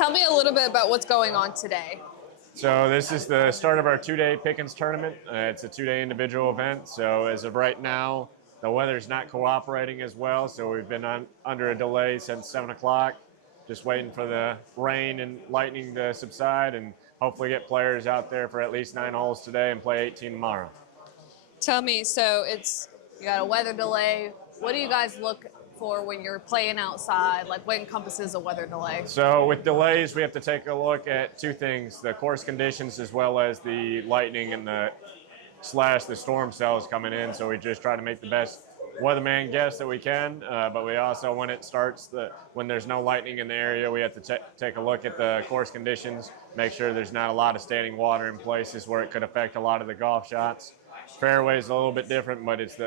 Tell me a little bit about what's going on today. So this is the start of our two-day Pickens Tournament. It's a two-day individual event. So as of right now, the weather's not cooperating as well. So we've been under a delay since 7 o'clock, just waiting for the rain and lightning to subside and hopefully get players out there for at least 9 holes today and play 18 tomorrow. Tell me, so you got a weather delay. What do you guys look for when you're playing outside? Like, what encompasses a weather delay? So with delays, we have to take a look at two things: the course conditions as well as the lightning and the storm cells coming in. So we just try to make the best weatherman guess that we can. But we also, when it starts, when there's no lightning in the area, we have to take a look at the course conditions, make sure there's not a lot of standing water in places where it could affect a lot of the golf shots. Fairway's a little bit different, but it's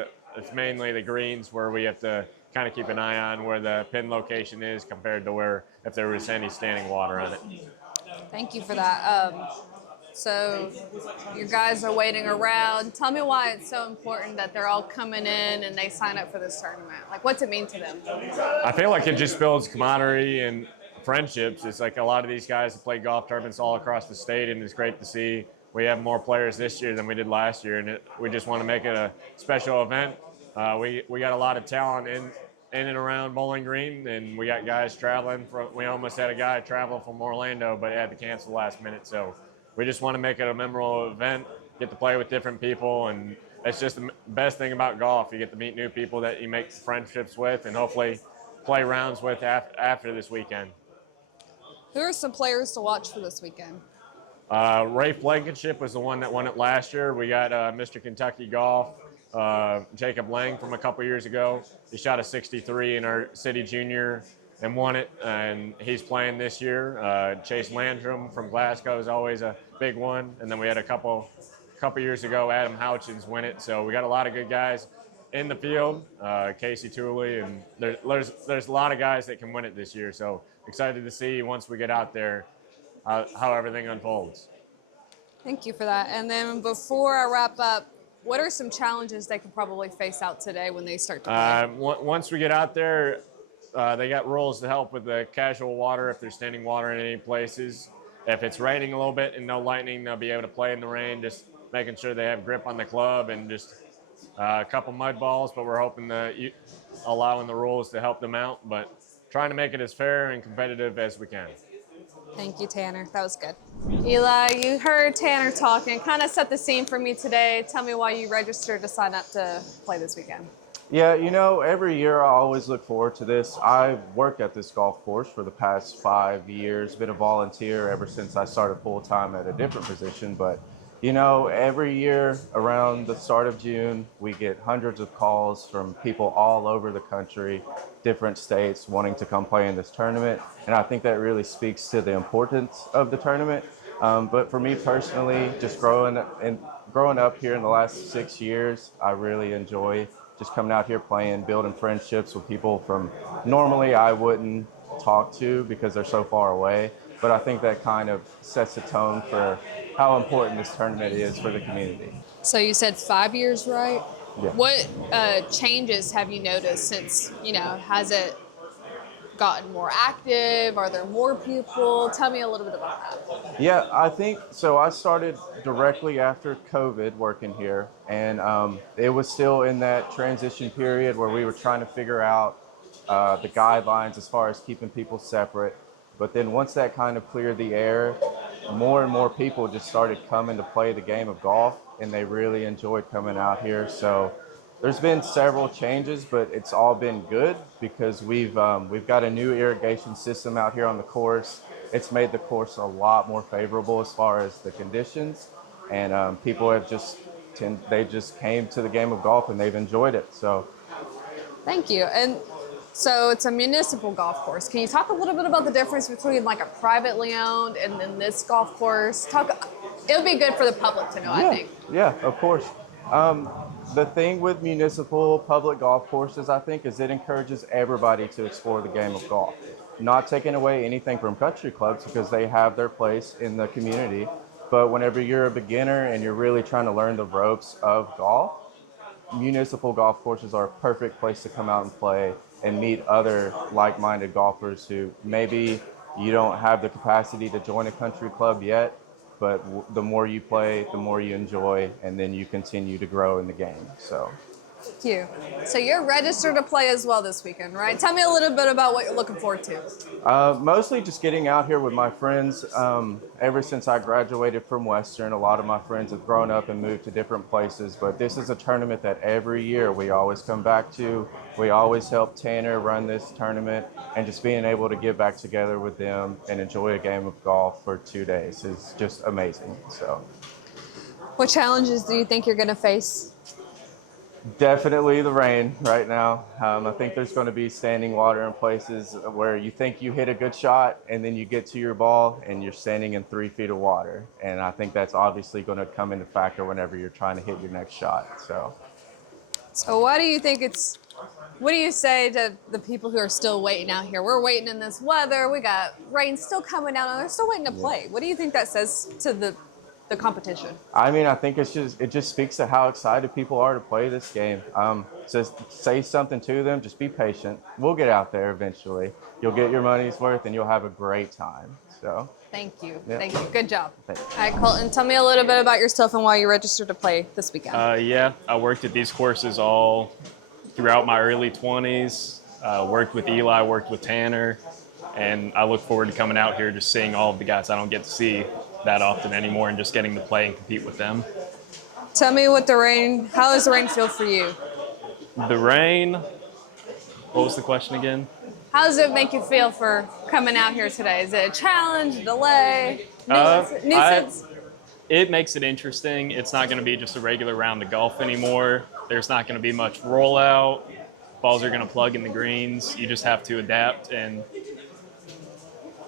mainly the greens where we have to kind of keep an eye on where the pin location is compared to where if there was any standing water on it. Thank you for that. So you guys are waiting around. Tell me why it's so important that they're all coming in and they sign up for this tournament. Like, what's it mean to them? I feel like it just builds camaraderie and friendships. It's like a lot of these guys have played golf tournaments all across the state, and it's great to see we have more players this year than we did last year, and we just want to make it a special event. We got a lot of talent in and around Bowling Green, and we got guys traveling. We almost had a guy travel from Orlando, but he had to cancel last minute. So we just want to make it a memorable event, get to play with different people, and it's just the best thing about golf. You get to meet new people that you make friendships with and hopefully play rounds with after this weekend. Who are some players to watch for this weekend? Rafe Blankenship was the one that won it last year. We got Mr. Kentucky Golf, Jacob Lang from a couple years ago. He shot a 63 in our city junior and won it, and he's playing this year. Chase Landrum from Glasgow is always a big one, and then we had a couple years ago Adam Houchins win it. So we got a lot of good guys in the field. Casey Tooley, and there's a lot of guys that can win it this year. So excited to see once we get out there how everything unfolds. Thank you for that. And then before I wrap up, what are some challenges they could probably face out today when they start to play? Once we get out there, they got rules to help with the casual water if there's standing water in any places. If it's raining a little bit and no lightning, they'll be able to play in the rain, just making sure they have grip on the club and just a couple mud balls, but we're hoping allowing the rules to help them out, but trying to make it as fair and competitive as we can. Thank you, Tanner. That was good. Eli, you heard Tanner talking. Kind of set the scene for me today. Tell me why you registered to sign up to play this weekend. Yeah, every year I always look forward to this. I've worked at this golf course for the past 5 years, been a volunteer ever since I started full-time at a different position. But, every year around the start of June, we get hundreds of calls from people all over the country, different states, wanting to come play in this tournament. And I think that really speaks to the importance of the tournament. But for me personally, just growing up here in the last 6 years, I really enjoy just coming out here playing, building friendships with people from normally I wouldn't talk to because they're so far away. But I think that kind of sets the tone for how important this tournament is for the community. So you said 5 years, right? Yeah. What changes have you noticed since, has it gotten more active? Are there more people? Tell me a little bit about that. Yeah, I think so. I started directly after COVID working here, and it was still in that transition period where we were trying to figure out the guidelines as far as keeping people separate. But then once that kind of cleared the air, more and more people just started coming to play the game of golf, and they really enjoyed coming out here. So there's been several changes, but it's all been good because we've got a new irrigation system out here on the course. It's made the course a lot more favorable as far as the conditions, and people have they just came to the game of golf and they've enjoyed it. So, thank you. And so it's a municipal golf course. Can you talk a little bit about the difference between like a privately owned and then this golf course? It would be good for the public to know, I think. Yeah, of course. The thing with municipal public golf courses, I think, is it encourages everybody to explore the game of golf. Not taking away anything from country clubs because they have their place in the community. But whenever you're a beginner and you're really trying to learn the ropes of golf, municipal golf courses are a perfect place to come out and play and meet other like-minded golfers who maybe You don't have the capacity to join a country club yet, but the more you play, the more you enjoy, and then you continue to grow in the game. So. Thank you. So you're registered to play as well this weekend, right? Tell me a little bit about what you're looking forward to. Mostly just getting out here with my friends. Ever since I graduated from Western, a lot of my friends have grown up and moved to different places, but this is a tournament that every year we always come back to. We always help Tanner run this tournament, and just being able to get back together with them and enjoy a game of golf for 2 days is just amazing. So, What challenges do you think you're going to face? definitely the rain right now. I think there's going to be standing water in places where you think you hit a good shot and then you get to your ball and you're standing in 3 feet of water. And I think that's obviously going to come into factor whenever you're trying to hit your next shot. So what do you think what do you say to the people who are still waiting out here? We're waiting in this weather. We got rain still coming down and they're still waiting to play. What do you think that says to the competition? I mean, I think it just speaks to how excited people are to play this game. Just say something to them. Just be patient. We'll get out there eventually. You'll get your money's worth, and you'll have a great time. So. Thank you. Yeah. Thank you. Good job. Thank you. All right, Colton, tell me a little bit about yourself and why you registered to play this weekend. Yeah, I worked at these courses all throughout my early 20s. Worked with Eli, worked with Tanner, and I look forward to coming out here, just seeing all of the guys I don't get to see that often anymore, and just getting to play and compete with them. Tell me how does the rain feel for you? The rain, what was the question again? How does it make you feel for coming out here today? Is it a challenge, a delay, nuisance? It makes it interesting. It's not going to be just a regular round of golf anymore. There's not going to be much rollout. Balls are going to plug in the greens. You just have to adapt, and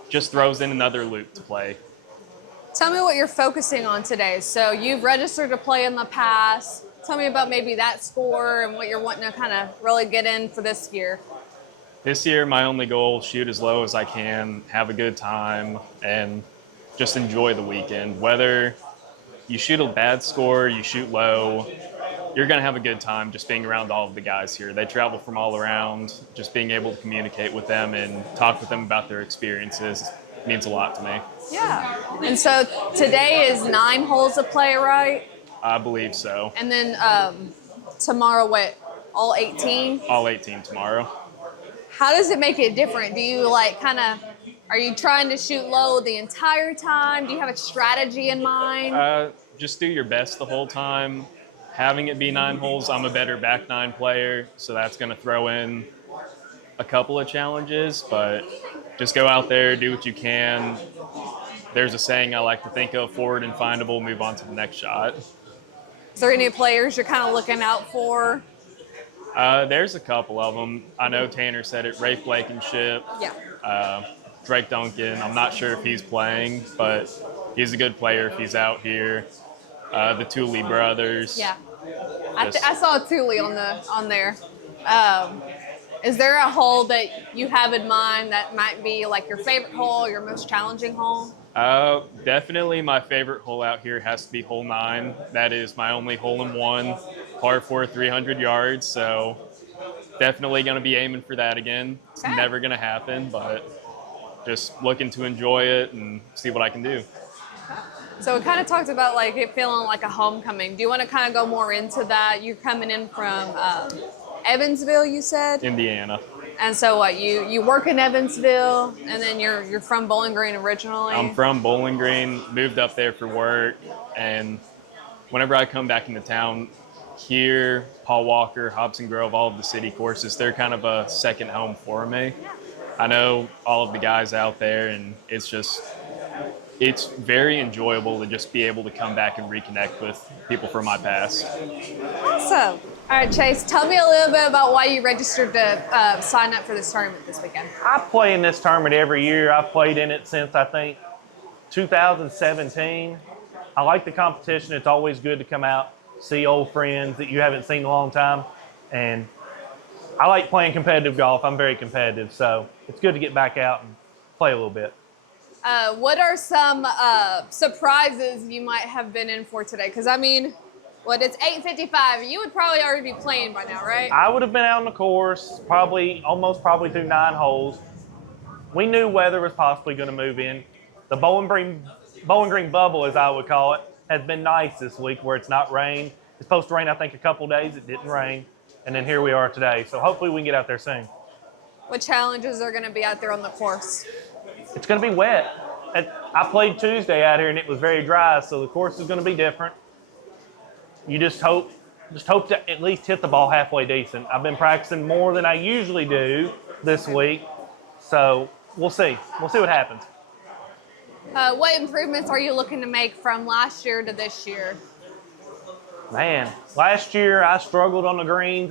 just throws in another loop to play. Tell me what you're focusing on today. So you've registered to play in the past. Tell me about maybe that score and what you're wanting to kind of really get in for this year. This year, my only goal, shoot as low as I can, have a good time, and just enjoy the weekend. Whether you shoot a bad score, you shoot low, you're going to have a good time just being around all of the guys here. They travel from all around. Just being able to communicate with them and talk with them about their experiences means a lot to me. Yeah. And so today is 9 holes of play, right? I believe so. And then tomorrow, what, all 18? All 18 tomorrow. How does it make it different? Do you are you trying to shoot low the entire time? Do you have a strategy in mind? Just do your best the whole time. Having it be 9 holes, I'm a better back 9 player, so that's going to throw in a couple of challenges, but just go out there, do what you can. There's a saying I like to think of: forward and findable, move on to the next shot. Is there any players you're kind of looking out for? There's a couple of them. I know Tanner said it, Rafe Blankenship, Drake Duncan. I'm not sure if he's playing, but he's a good player if he's out here. The Tooley brothers. Yeah. I saw Tooley on there. Is there a hole that you have in mind that might be like your favorite hole, your most challenging hole? Definitely my favorite hole out here has to be hole 9. That is my only hole in one, par 4, 300 yards. So definitely going to be aiming for that again. It's never going to happen, but just looking to enjoy it and see what I can do. So we kind of talked about like it feeling like a homecoming. Do you want to kind of go more into that? You're coming in from Evansville, you said? Indiana. And so what, you work in Evansville, and then you're from Bowling Green originally? I'm from Bowling Green, moved up there for work, and whenever I come back into town here, Paul Walker, Hobson Grove, all of the city courses, they're kind of a second home for me. I know all of the guys out there, and it's very enjoyable to just be able to come back and reconnect with people from my past. Awesome. All right, Chase, tell me a little bit about why you registered to sign up for this tournament this weekend. I play in this tournament every year. I've played in it since, I think, 2017. I like the competition. It's always good to come out, see old friends that you haven't seen in a long time. And I like playing competitive golf. I'm very competitive, so it's good to get back out and play a little bit. What are some surprises you might have been in for today? Because, I mean, it's 8:55. You would probably already be playing by now, right? I would have been out on the course, probably through 9 holes. we knew weather was possibly going to move in. The Bowling Green bubble, as I would call it, has been nice this week where it's not rained. It's supposed to rain, I think, a couple days. It didn't rain. And then here we are today. So hopefully we can get out there soon. What challenges are going to be out there on the course? It's going to be wet. I played Tuesday out here and it was very dry, so the course is going to be different. You just hope to at least hit the ball halfway decent. I've been practicing more than I usually do this week, so we'll see. We'll see what happens. What improvements are you looking to make from last year to this year? Man, last year I struggled on the greens.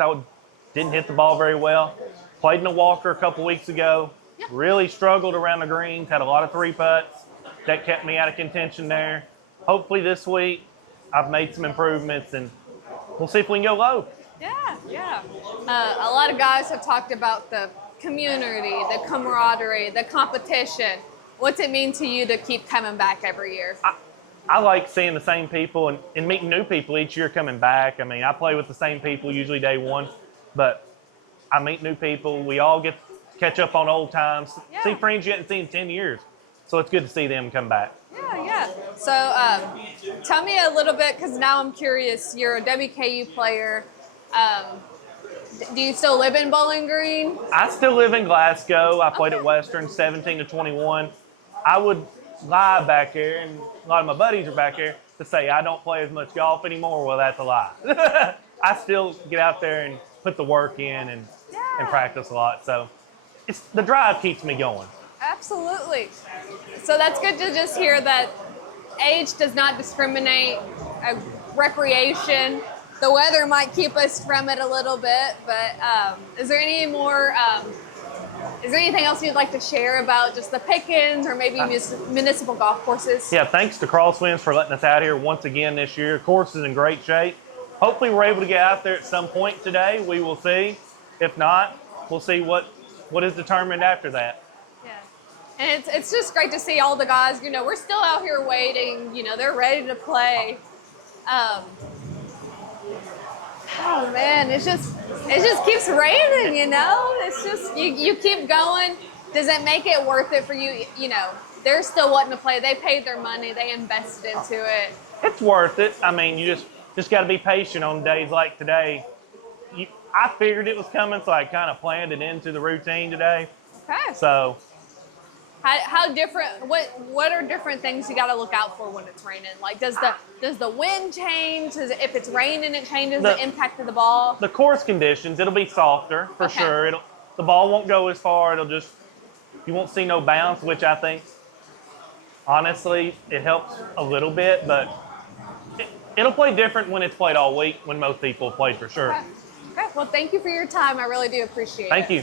Didn't hit the ball very well. Played in a walker a couple weeks ago. Yep. Really struggled around the greens. Had a lot of 3-putts. That kept me out of contention there. Hopefully this week I've made some improvements and we'll see if we can go low. Yeah. A lot of guys have talked about the community, the camaraderie, the competition. What's it mean to you to keep coming back every year? I like seeing the same people and meeting new people each year coming back. I mean, I play with the same people usually day one, but I meet new people. We all get to catch up on old times, see friends you hadn't seen in 10 years. So it's good to see them come back. Yeah. So tell me a little bit, because now I'm curious. You're a WKU player. Do you still live in Bowling Green? I still live in Glasgow. I played at Western 17 to 21. I would lie back here, and a lot of my buddies are back here, to say I don't play as much golf anymore. Well, that's a lie. I still get out there and put the work in and practice a lot. So the drive keeps me going. Absolutely. So that's good to just hear that age does not discriminate. Recreation, the weather might keep us from it a little bit, but is there anything else you'd like to share about just the Pickens or maybe municipal golf courses? Yeah, thanks to CrossWinds for letting us out here once again this year. The course is in great shape. Hopefully we're able to get out there at some point today. We will see. If not, we'll see what is determined after that. And it's just great to see all the guys, we're still out here waiting, they're ready to play. Oh man, it just keeps raining, it's just, you keep going. Does it make it worth it for you? They're still wanting to play. They paid their money. They invested into it. It's worth it. I mean, you just got to be patient on days like today. I figured it was coming, so I kind of planned it into the routine today. Okay. So. How different? What are different things you got to look out for when it's raining? Like, does the wind change? If it's raining, it changes the impact of the ball. The course conditions, it'll be softer for sure. The ball won't go as far. You won't see no bounce, which I think, honestly, it helps a little bit. But it'll play different when it's played all week. When most people play for sure. Okay. Well, thank you for your time. I really do appreciate it. Thank you.